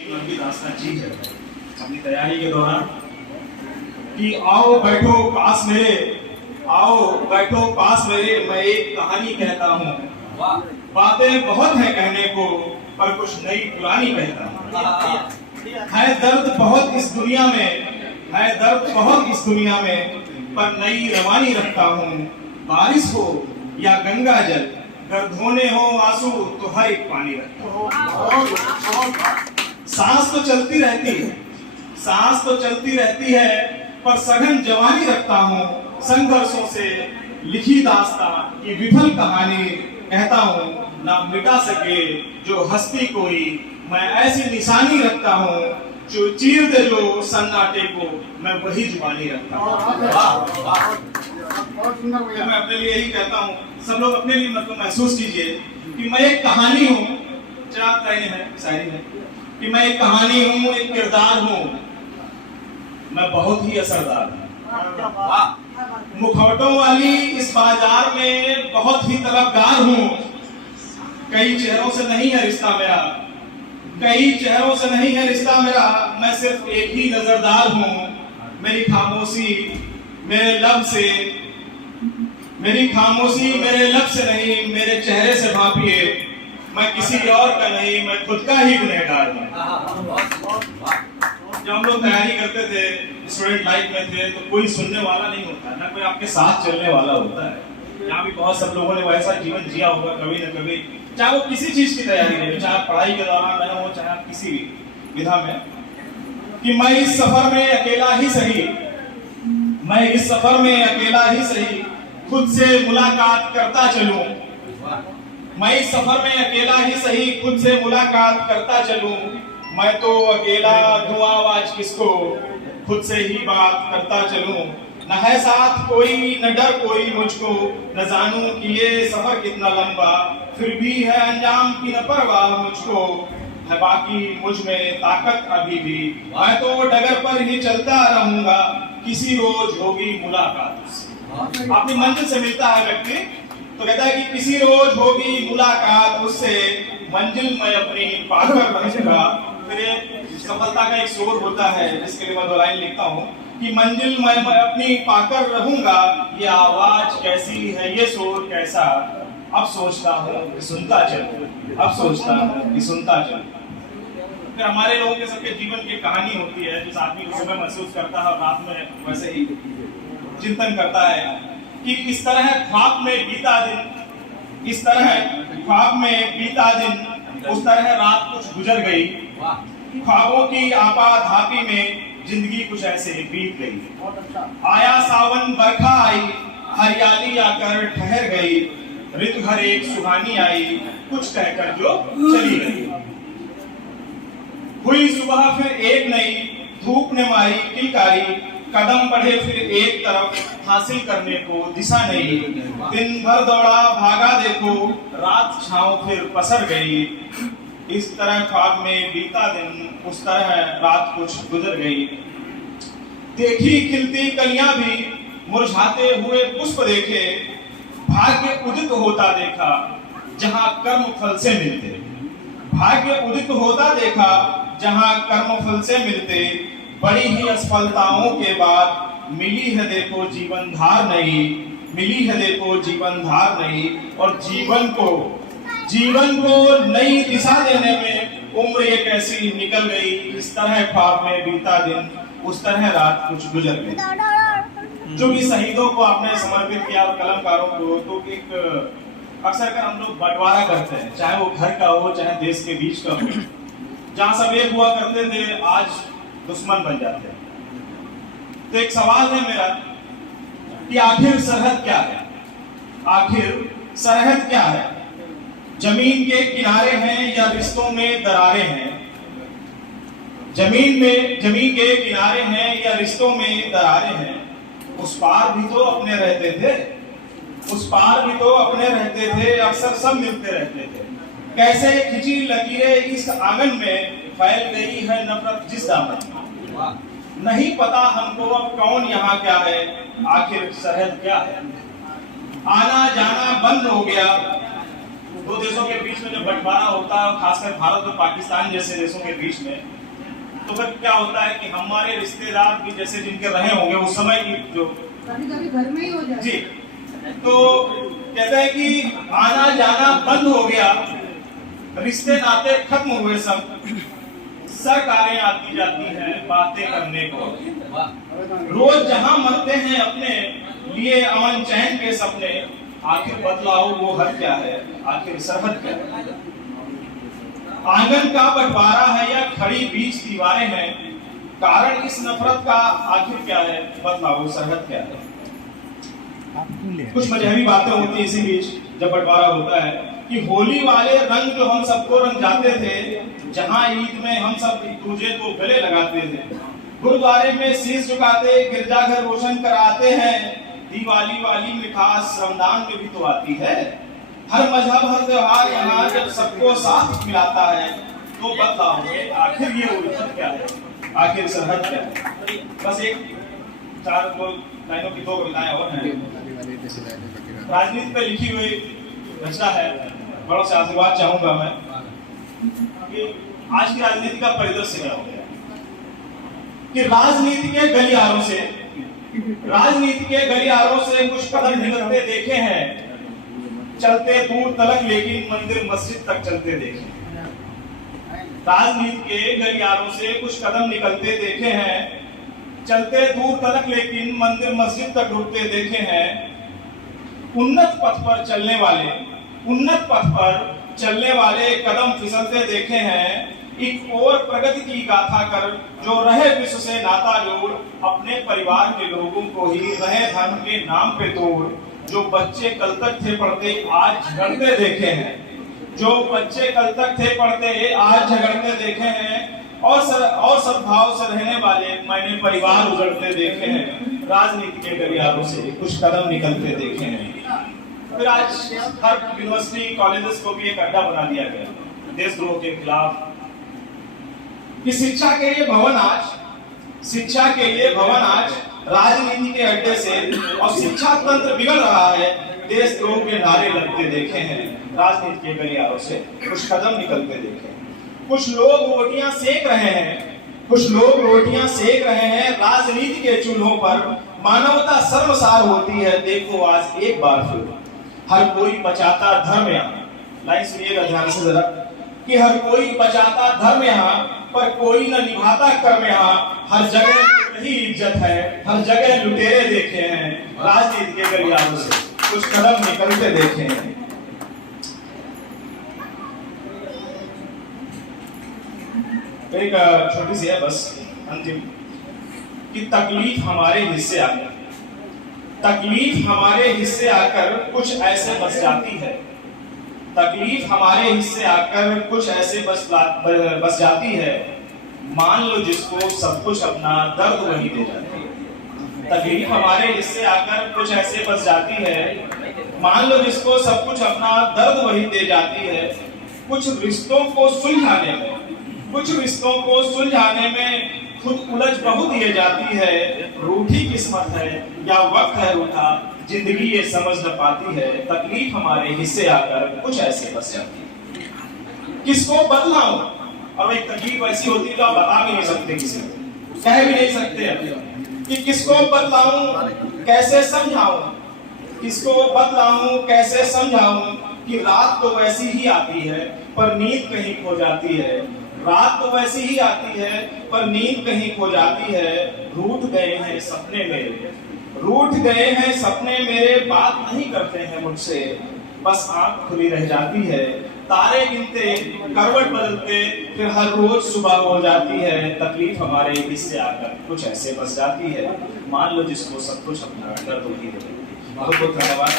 लंबी दास्तान चीज है अपनी तैयारी के दौरान कि आओ बैठो पास मेरे, आओ बैठो पास मेरे, मैं एक कहानी कहता हूँ। बातें बहुत है कहने को पर कुछ नई पुरानी कहता हूँ। है दर्द बहुत इस दुनिया में, है दर्द बहुत इस दुनिया में, पर नई रवानी रखता हूँ। बारिश हो या गंगा जल, अगर धोने हो आंसू तो हर एक पानी रखता हूँ। सांस तो चलती रहती है, सांस तो चलती रहती है, पर सघन जवानी रखता हूँ। संघर्षों से लिखी दास्तां की विफल कहानी कहता हूँ। ना मिटा सके जो हस्ती कोई, मैं ऐसी निशानी रखता हूँ। जो चीर दे जो सन्नाटे को, मैं वही जुबानी रखता हूँ। मैं अपने लिए यही कहता हूँ, सब लोग अपने लिए मतलब महसूस कीजिए कि मैं एक कहानी हूँ। चार लाइनें हैं शायरी में कि मैं एक कहानी हूँ, एक किरदार हूँ, मैं बहुत ही असरदार हूँ। मुखौटों वाली इस बाजार में बहुत ही तलबगार हूँ। कई चेहरों से नहीं है रिश्ता मेरा, कई चेहरों से नहीं है रिश्ता मेरा, मैं सिर्फ एक ही नजरदार हूँ। मेरी खामोशी मेरे लब से, मेरी खामोशी मेरे लब से नहीं, मेरे चेहरे से भापिए। मैं किसी और का नहीं, मैं खुद का ही गुनहगार हूँ। जब हम लोग तैयारी करते थे, स्टूडेंट लाइफ में थे, तो कोई सुनने वाला नहीं होता, ना कोई आपके साथ चलने वाला होता है। यहाँ भी बहुत सब लोगों ने वैसा जीवन जिया होगा कभी न कभी, चाहे वो किसी चीज की तैयारी में, चाहे पढ़ाई के दौरान रहे हो, चाहे किसी भी विधा में, कि मैं इस सफर में अकेला ही सही, मैं इस सफर में अकेला ही सही, खुद से मुलाकात करता चलूं। मैं इस सफर में अकेला ही सही, खुद से मुलाकात करता चलूं। मैं तो अकेला दूं आवाज किसको, खुद से ही बात करता चलूं। न है साथ कोई, न डर कोई मुझको, न जानूं कि ये सफर कितना लंबा, फिर भी है अंजाम की न परवाह मुझको। है बाकी मुझ में ताकत अभी भी, मैं तो डगर पर ही चलता रहूंगा। किसी रोज होगी मुलाकात उससे। अपनी मंजिल से मिलता है व्यक्ति तो कहता है कि किसी रोज होगी मुलाकात उससे, मंजिल मैं अपनी पाकर रहूंगा। फिर सफलता का एक शोर होता है जिसके लिए मैं दो लाइन लिखता हूँ कि मंजिल मैं अपनी पाकर रहूंगा। ये आवाज कैसी है, ये शोर कैसा, अब सोचता हूँ कि सुनता चलूं, अब सोचता हूँ कि सुनता चलूं। फिर हमारे लोगों के सबके जीवन की कहानी होती है, जिस आदमी को सुबह महसूस करता है और रात में वैसे ही चिंतन करता है कि इस तरह ख्वाब में बीता दिन, इस तरह ख्वाब में बीता दिन, उस तरह रात कुछ गुजर गई। ख्वाबों की आपाधापी में जिंदगी कुछ ऐसे बीत गई। आया सावन बरखा आई, हरियाली आकर ठहर गई। ऋतु हर एक सुहानी आई, कुछ कहकर जो चली गई। हुई सुबह फिर एक नई, धूप ने मारी किलकारी। कदम बढ़े फिर एक तरफ, हासिल करने को दिशा नहीं। दिन भर दौड़ा भागा देखो, रात छांव फिर पसर गई। इस तरह ख्वाब में बीता दिन, उस तरह रात कुछ गुजर गई। देखी खिलती कलियां भी, मुरझाते हुए पुष्प देखे। भाग्य उदित होता देखा, जहां कर्म फल से मिलते। भाग्य उदित होता देखा, जहां कर्म फल से मिलते। बड़ी ही असफलताओं के बाद मिली है देखो जीवन धार नहीं, मिली है देखो जीवन धार नहीं। और जीवन को नई दिशा देने में उम्र ये कैसी निकल गई। इस तरह ख्वाब में बीता दिन, उस तरह रात कुछ गुजर गई। जो कि शहीदों को आपने समर्पित किया और कलमकारों को, तो एक अक्सर कर हम लोग बंटवारा करते हैं, चाहे वो घर का हो चाहे देश के बीच का हो। जहां सब एक हुआ करते थे, आज दुश्मन बन जाते हैं। तो एक सवाल है मेरा कि आखिर सरहद क्या है, आखिर सरहद क्या है। जमीन के किनारे हैं या रिश्तों में दरारें हैं। जमीन के किनारे हैं या रिश्तों में दरारें हैं। उस पार भी तो अपने रहते थे, उस पार भी तो अपने रहते थे, अक्सर सब मिलते रहते थे। कैसे खिंची लकीरें इस आंगन में, फैल गई है नफरत जिस दामन में। नहीं पता हमको अब कौन यहाँ क्या है, आखिर सरहद क्या है। आना जाना बंद हो गया, दो देशों के बीच में जब बंटवारा होता है, खासकर भारत और पाकिस्तान जैसे देशों के बीच में, तो फिर क्या होता है कि हमारे रिश्तेदार भी जैसे जिनके रहे होंगे उस समय की जो कभी-कभी घर में ही हो जाता है। जी, तो कहते हैं कि आना जाना बंद हो गया, रिश्ते नाते खत्म हुए, सब सरकारें आती जाती हैं बातें करने को, रोज जहां मरते हैं अपने लिए अमन चैन के सपने, आखिर बदलाव वो हद क्या है, आखिर सरहद क्या है, आंगन का बंटवारा है या खड़ी बीच दीवारें हैं, कारण इस नफरत का आखिर क्या है, बदलाव सरहद क्या है। कुछ मजहबी बातें होती है इसी बीच जब बंटवारा होता है कि होली वाले रंग जो हम सबको रंग जाते थे, जहां ईद में हम सब एक दूसरे को गले लगाते थे, गुरुद्वारे में शीश झुकाते, गिरजाघर रोशन कराते हैं, दिवाली वाली मिठास रमजान में भी तो आती है, हर मजहब हर त्योहार यहाँ जब सबको साथ मिलाता है, तो बदलाव है आखिर ये उल्फत क्या है, आखिर सरहद क्या है। बस एक चार दो लाइनों की दो कविताएं और हैं, राजनीति पे लिखी हुई रचना है, बड़ों से आशीर्वाद चाहूंगा मैं कि आज की राजनीति का परिदृश्य क्या हो गया कि राजनीति के गलियारों से कुछ कदम निकलते देखे हैं, चलते दूर तलक लेकिन मंदिर मस्जिद तक चलते देखे। राजनीति के गलियारों से कुछ कदम निकलते देखे हैं, चलते दूर तलक लेकिन मंदिर मस्जिद तक रुकते देखे हैं। उन्नत पथ पर चलने वाले कदम फिसलते देखे हैं, एक और प्रगति की गाथा कर जो रहे विश्व से नाता जोड़, अपने परिवार के लोगों को ही रहे धर्म के नाम पे तोड़, जो बच्चे कल तक थे पढ़ते आज झगड़ते देखे हैं, जो बच्चे कल तक थे पढ़ते आज झगड़ते देखे हैं, और सद्भाव से रहने वाले मैंने परिवार उजड़ते देखे हैं। राजनीति के गलियारों से कुछ कदम निकलते देखे हैं। फिर आज हर यूनिवर्सिटी कॉलेजेस को भी एक अड्डा बना दिया गया देशद्रोह के खिलाफ, कि शिक्षा के लिए भवन आज राजनीति के अड्डे से, और शिक्षा तंत्र बिगड़ रहा है, देशद्रोह के नारे लगते देखे हैं। राजनीति के गलियारों से कुछ कदम निकलते देखे हैं। कुछ लोग रोटियां सेक रहे हैं राजनीति के चूल्हों पर, मानवता शर्मसार होती है देखो आज एक बार फिर, हर कोई बचाता धर्म यहाँ, लाइन सुनिएगा ध्यान से जरा, कि हर कोई बचाता धर्म यहाँ पर कोई न निभाता कर्म यहाँ, हर जगह यही इज्जत है, हर जगह लुटेरे देखे हैं। राजनीति के गलियारों से कुछ कदम निकलते देखे हैं। एक छोटी सी है बस अंतिम, कि तकलीफ हमारे हिस्से आकर कुछ ऐसे बस जाती है, तकलीफ हमारे हिस्से आकर कुछ ऐसे बस जाती है, मान लो जिसको सब कुछ अपना दर्द वही दे जाती है। तकलीफ हमारे हिस्से आकर कुछ ऐसे बस जाती है, मान लो जिसको सब कुछ अपना दर्द वही दे जाती है। कुछ रिश्तों को सुलझाने में खुद उलझ बहुत ये जाती है, रूठी किस्मत है या वक्त है रूठा, जिंदगी ये समझ न पाती है। तकलीफ हमारे हिस्से आकर कुछ ऐसे बस जाती है। किसको बदलाऊं, और एक तकलीफ ऐसी होती है जो आप बता भी नहीं सकते, किसी को कह भी नहीं सकते कि किसको बदलाऊं कैसे समझाऊं, कि रात तो वैसी ही आती है पर नींद कहीं खो जाती है, रात तो वैसी ही आती है पर नींद कहीं खो जाती है। रूठ गए हैं सपने मेरे, बात नहीं करते हैं मुझसे, बस आंख खुली रह जाती है। तारे गिनते करवट बदलते फिर हर रोज सुबह हो जाती है। तकलीफ हमारे हिस्से आकर कुछ ऐसे बस जाती है, मान लो जिसको सब कुछ अपना दर्द वही दे। बहुत बहुत धन्यवाद।